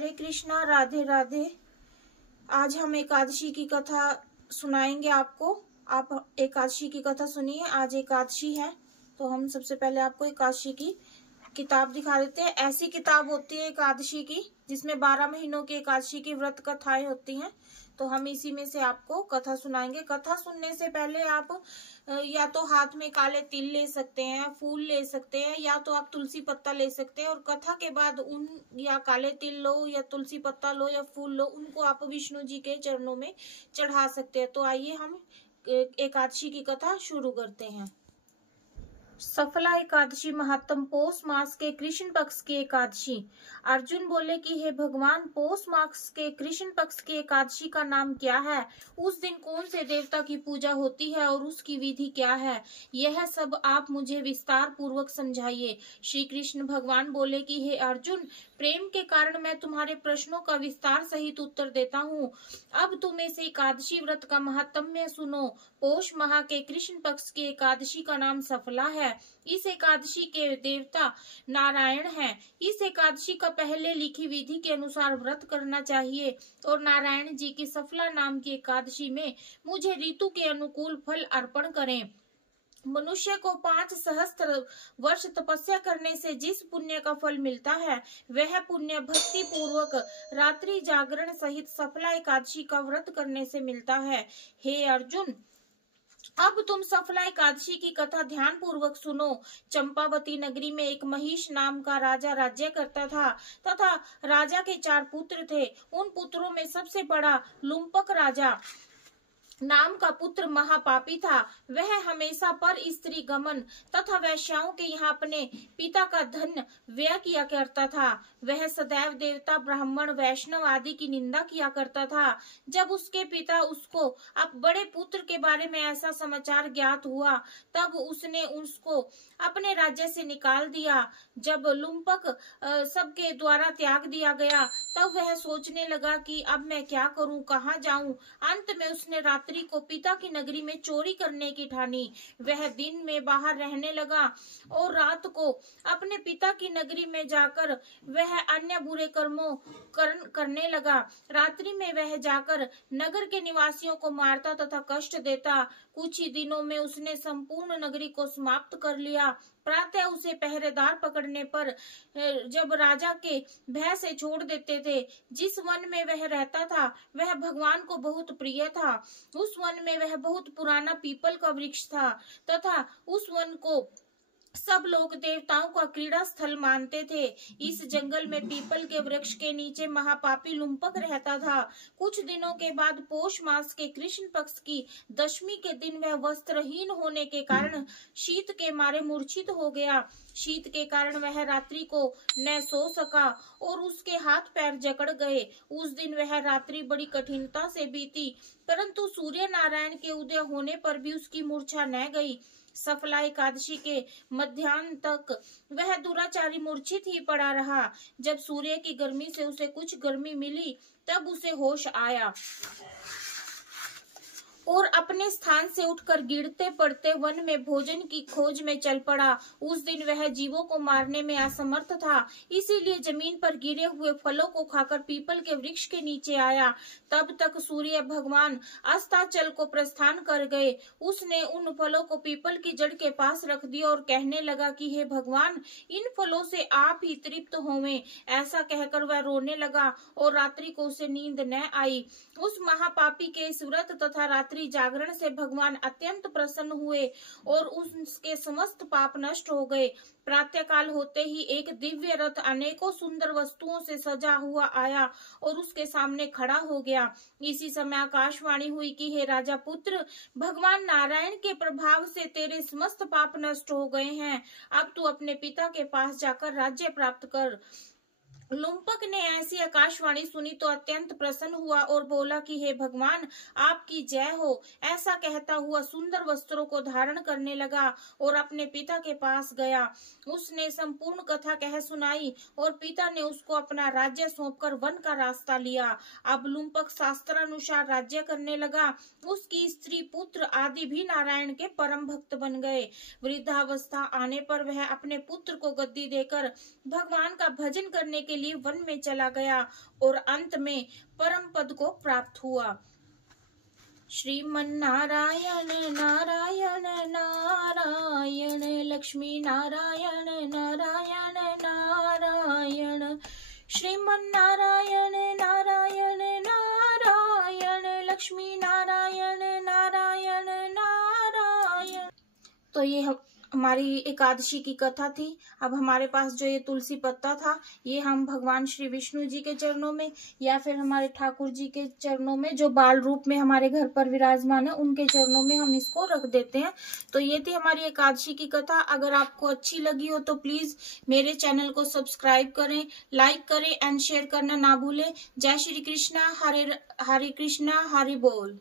हरे कृष्णा, राधे राधे। आज हम एकादशी की कथा सुनाएंगे आपको। आप एकादशी की कथा सुनिए। आज एकादशी है तो हम सबसे पहले आपको एकादशी की किताब दिखा देते हैं। ऐसी किताब होती है एकादशी की जिसमें 12 महीनों की एकादशी की व्रत कथाएं होती हैं। तो हम इसी में से आपको कथा सुनाएंगे। कथा सुनने से पहले आप या तो हाथ में काले तिल ले सकते हैं, फूल ले सकते हैं, या तो आप तुलसी पत्ता ले सकते हैं। और कथा के बाद उन या काले तिल लो या तुलसी पत्ता लो या फूल लो, उनको आप विष्णु जी के चरणों में चढ़ा सकते हैं। तो आइए हम एकादशी की कथा शुरू करते हैं। सफला एकादशी महात्म। पौष मास के कृष्ण पक्ष की एकादशी। अर्जुन बोले कि हे भगवान, पौष मास के कृष्ण पक्ष की एकादशी का नाम क्या है? उस दिन कौन से देवता की पूजा होती है और उसकी विधि क्या है? यह सब आप मुझे विस्तार पूर्वक समझाइए। श्री कृष्ण भगवान बोले कि हे अर्जुन, प्रेम के कारण मैं तुम्हारे प्रश्नों का विस्तार सहित उत्तर देता हूँ। अब तुम इस एकादशी व्रत का महात्म्य सुनो। पौष माह के कृष्ण पक्ष की एकादशी का नाम सफला है। इस एकादशी के देवता नारायण हैं। इस एकादशी का पहले लिखी विधि के अनुसार व्रत करना चाहिए और नारायण जी की सफला नाम की एकादशी में मुझे ऋतु के अनुकूल फल अर्पण करें। मनुष्य को 5 सहस्त्र वर्ष तपस्या करने से जिस पुण्य का फल मिलता है, वह पुण्य भक्ति पूर्वक रात्रि जागरण सहित सफला एकादशी का व्रत करने से मिलता है। हे अर्जुन, अब तुम सफला एकादशी की कथा ध्यान पूर्वक सुनो। चंपावती नगरी में एक महिष नाम का राजा राज्य करता था तथा राजा के 4 पुत्र थे। उन पुत्रों में सबसे बड़ा लुम्पक राजा नाम का पुत्र महापापी था। वह हमेशा पर स्त्री गमन तथा वैश्याओं के यहाँ अपने पिता का धन व्यय किया करता था। वह सदैव देवता, ब्राह्मण, वैष्णव आदि की निंदा किया करता था। जब उसके पिता उसको अब बड़े पुत्र के बारे में ऐसा समाचार ज्ञात हुआ, तब उसने उसको अपने राज्य से निकाल दिया। जब लुम्पक सबके द्वारा त्याग दिया गया, तब वह सोचने लगा कि अब मैं क्या करूं, कहाँ जाऊं। अंत में उसने रात्रि को पिता की नगरी में चोरी करने की ठानी। वह दिन में बाहर रहने लगा और रात को अपने पिता की नगरी में जाकर वह अन्य बुरे कर्मों करने लगा। रात्रि में वह जाकर नगर के निवासियों को मारता तथा कष्ट देता। कुछ ही दिनों में उसने संपूर्ण नगरी को समाप्त कर लिया। प्रातः उसे पहरेदार पकड़ने पर जब राजा के भय से छोड़ देते थे। जिस वन में वह रहता था वह भगवान को बहुत प्रिय था। उस वन में वह बहुत पुराना पीपल का वृक्ष था तथा उस वन को सब लोग देवताओं का क्रीड़ा स्थल मानते थे। इस जंगल में पीपल के वृक्ष के नीचे महापापी लुम्पक रहता था। कुछ दिनों के बाद पौष मास के कृष्ण पक्ष की दशमी के दिन वह वस्त्रहीन होने के कारण शीत के मारे मूर्छित हो गया। शीत के कारण वह रात्रि को न सो सका और उसके हाथ पैर जकड़ गए। उस दिन वह रात्रि बड़ी कठिनता से बीती, परंतु सूर्य नारायण के उदय होने पर भी उसकी मूर्छा न गई। सफला एकादशी के मध्याह्न तक वह दुराचारी मूर्छित ही पड़ा रहा। जब सूर्य की गर्मी से उसे कुछ गर्मी मिली, तब उसे होश आया और अपने स्थान से उठकर गिरते पड़ते वन में भोजन की खोज में चल पड़ा। उस दिन वह जीवों को मारने में असमर्थ था, इसीलिए जमीन पर गिरे हुए फलों को खाकर पीपल के वृक्ष के नीचे आया। तब तक सूर्य भगवान अस्ताचल को प्रस्थान कर गए। उसने उन फलों को पीपल की जड़ के पास रख दिया और कहने लगा कि हे भगवान, इन फलों से आप ही तृप्त होवें। ऐसा कहकर वह रोने लगा और रात्रि को उसे नींद न आई। उस महापापी के इस व्रत तथा रात्रि जागरण से भगवान अत्यंत प्रसन्न हुए और उसके समस्त पाप नष्ट हो गए। प्रातःकाल होते ही एक दिव्य रथ अनेकों सुंदर वस्तुओं से सजा हुआ आया और उसके सामने खड़ा हो गया। इसी समय आकाशवाणी हुई कि हे राजा पुत्र, भगवान नारायण के प्रभाव से तेरे समस्त पाप नष्ट हो गए हैं। अब तू अपने पिता के पास जाकर राज्य प्राप्त कर। लुम्पक ने ऐसी आकाशवाणी सुनी तो अत्यंत प्रसन्न हुआ और बोला कि हे भगवान, आपकी जय हो। ऐसा कहता हुआ सुंदर वस्त्रों को धारण करने लगा और अपने पिता के पास गया। उसने संपूर्ण कथा कह सुनाई और पिता ने उसको अपना राज्य सौंपकर वन का रास्ता लिया। अब लुम्पक शास्त्रानुसार राज्य करने लगा। उसकी स्त्री, पुत्र आदि भी नारायण के परम भक्त बन गए। वृद्धावस्था आने पर वह अपने पुत्र को गद्दी देकर भगवान का भजन करने के लिए वन में चला गया और अंत में परम पद को प्राप्त हुआ। श्रीमन्नारायण नारायण नारायण, लक्ष्मी नारायण नारायण नारायण, श्रीमन्नारायण नारायण नारायण, लक्ष्मी नारायण नारायण नारायण। तो ये हमारी एकादशी की कथा थी। अब हमारे पास जो ये तुलसी पत्ता था, ये हम भगवान श्री विष्णु जी के चरणों में या फिर हमारे ठाकुर जी के चरणों में, जो बाल रूप में हमारे घर पर विराजमान है, उनके चरणों में हम इसको रख देते हैं। तो ये थी हमारी एकादशी की कथा। अगर आपको अच्छी लगी हो तो प्लीज मेरे चैनल को सब्सक्राइब करें, लाइक करें एंड शेयर करना ना भूलें। जय श्री कृष्णा, हरे कृष्णा, हरि बोल।